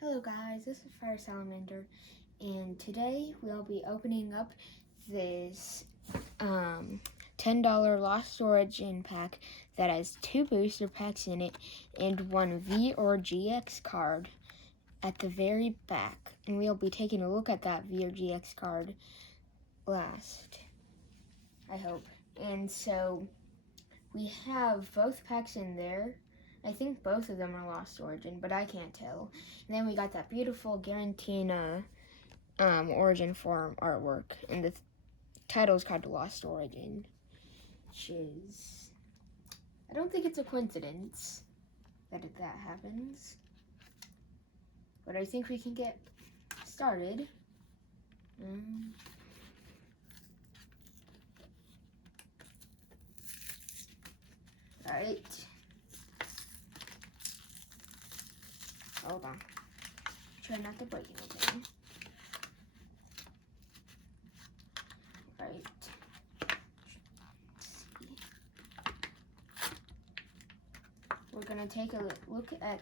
Hello guys, this is Fire Salamander, and today we'll be opening up this $10 Lost Origin pack that has 2 booster packs in it and 1 V or GX card at the very back. And we'll be taking a look at that V or GX card last, I hope. And so we have both packs in there. I think both of them are Lost Origin, but I can't tell. And then we got that beautiful Garantina Origin form artwork, and the title is called Lost Origin, which is, I don't think it's a coincidence that that happens, but I think we can get started. Alright. Hold on. Try not to break anything. Right. We're gonna take a look at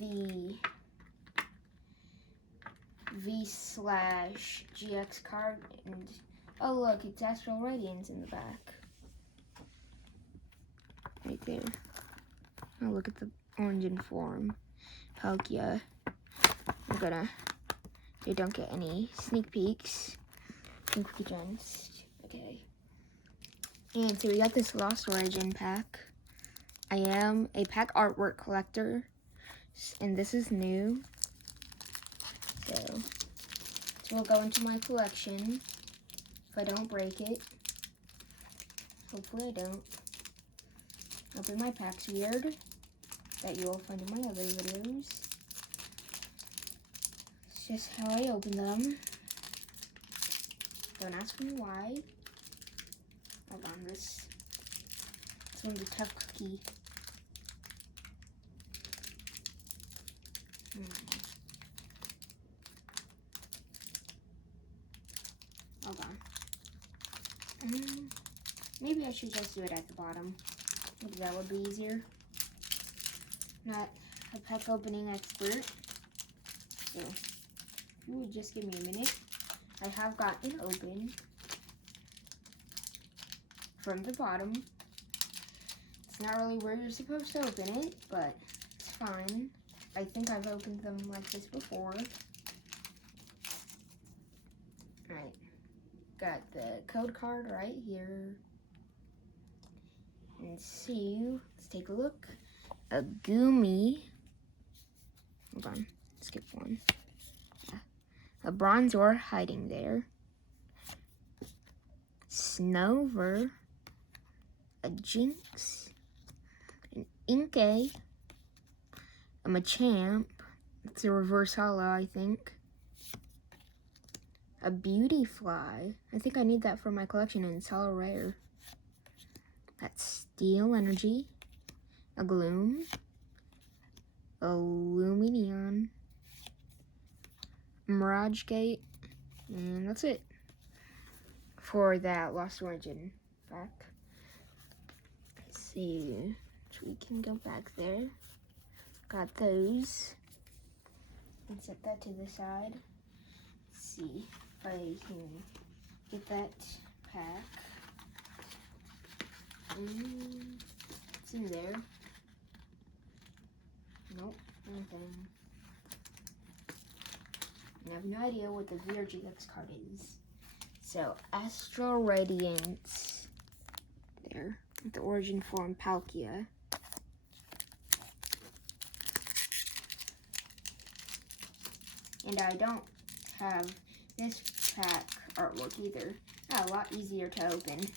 the V/GX card, and oh look, it's Astral Radiance in the back. Right there. Oh, look at the Origin form. Palkia. They don't get any sneak peeks. I think we just, okay. And so we got this Lost Origin pack. I am a pack artwork collector, and this is new. So we'll go into my collection if I don't break it. Hopefully I don't. Open my packs weird that you will find in my other videos. It's just how I open them. Don't ask me why. Hold on, this one's a tough cookie. Hold on. Maybe I should just do it at the bottom. Maybe that would be easier. Not a pack opening expert. So, if you would just give me a minute. I have gotten open from the bottom. It's not really where you're supposed to open it, but it's fine. I think I've opened them like this before. Alright. Got the code card right here. And see, let's take a look. A Goomy. Hold on, skip one. Yeah. A Bronzor hiding there. Snover. A Jinx. An Inkay. A Machamp. It's a reverse holo, I think. A Beautyfly. I think I need that for my collection, and it's holo rare. That's Steel Energy. A Gloom. A Lumineon. Mirage Gate. And that's it for that Lost Origin pack. Let's see. So we can go back there. Got those. And set that to the side. Let's see if I can get that pack. It's in there. Nope, nothing. I have no idea what the V or GX card is. So, Astral Radiance. There. With the Origin form Palkia. And I don't have this pack artwork either. A lot easier to open.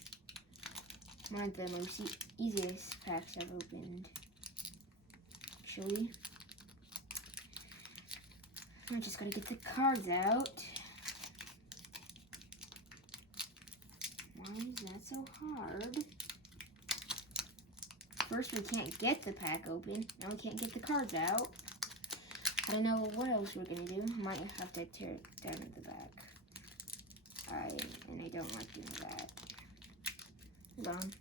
One of the most easiest packs I've opened. Actually, I'm just gonna get the cards out. Why is that so hard? First, we can't get the pack open. Now we can't get the cards out. I don't know what else we're gonna do. Might have to tear it down at the back. And I don't like doing that. Hold on.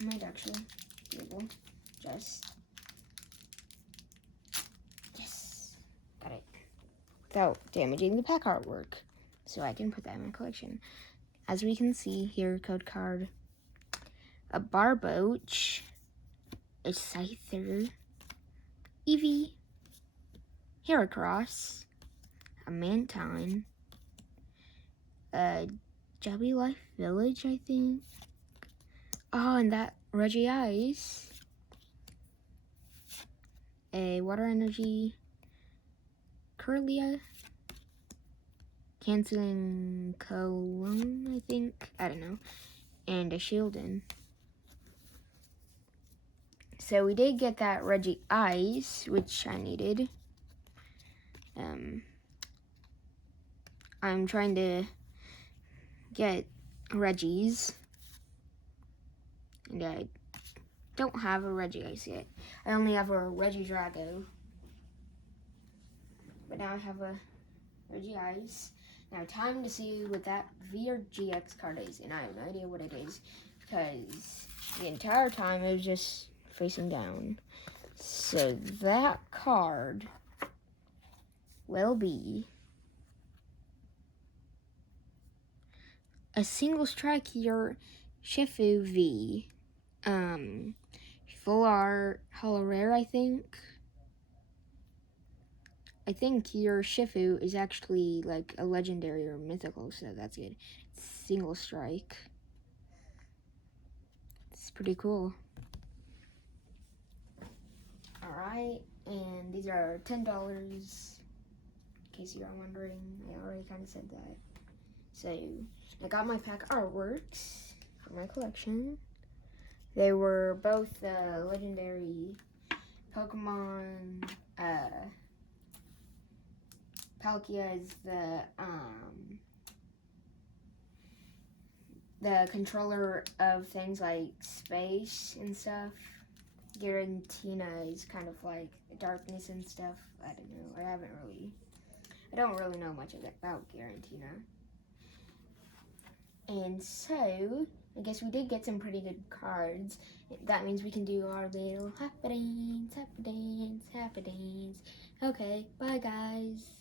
I might actually be able just without damaging the pack artwork. So I can put that in my collection. As we can see here, code card, a Barboach, a Scyther, Eevee, Heracross, a Mantine, a Jubby Life Village, I think. Oh, and that Regice, a Water Energy, Curlia, Canceling Cologne, I think. I don't know. And a Shieldon. So we did get that Regice, which I needed. I'm trying to get Regis. And I don't have a Regice yet. I only have a Regidrago. But now I have a Regice. Now time to see what that V or GX card is. And I have no idea what it is, because the entire time it was just facing down. So that card will be a single strike your Shifu V. Full art, hollow rare, I think. I think your Shifu is actually like a legendary or mythical, so that's good. Single strike. It's pretty cool. Alright, and these are $10, in case you are wondering. I already kind of said that. So, I got my pack artworks for my collection. They were both the legendary Pokemon, Palkia is the controller of things like space and stuff. Giratina is kind of like darkness and stuff. I don't know. I don't really know much about Giratina. And so, I guess we did get some pretty good cards. That means we can do our little happy dance. Okay, bye guys.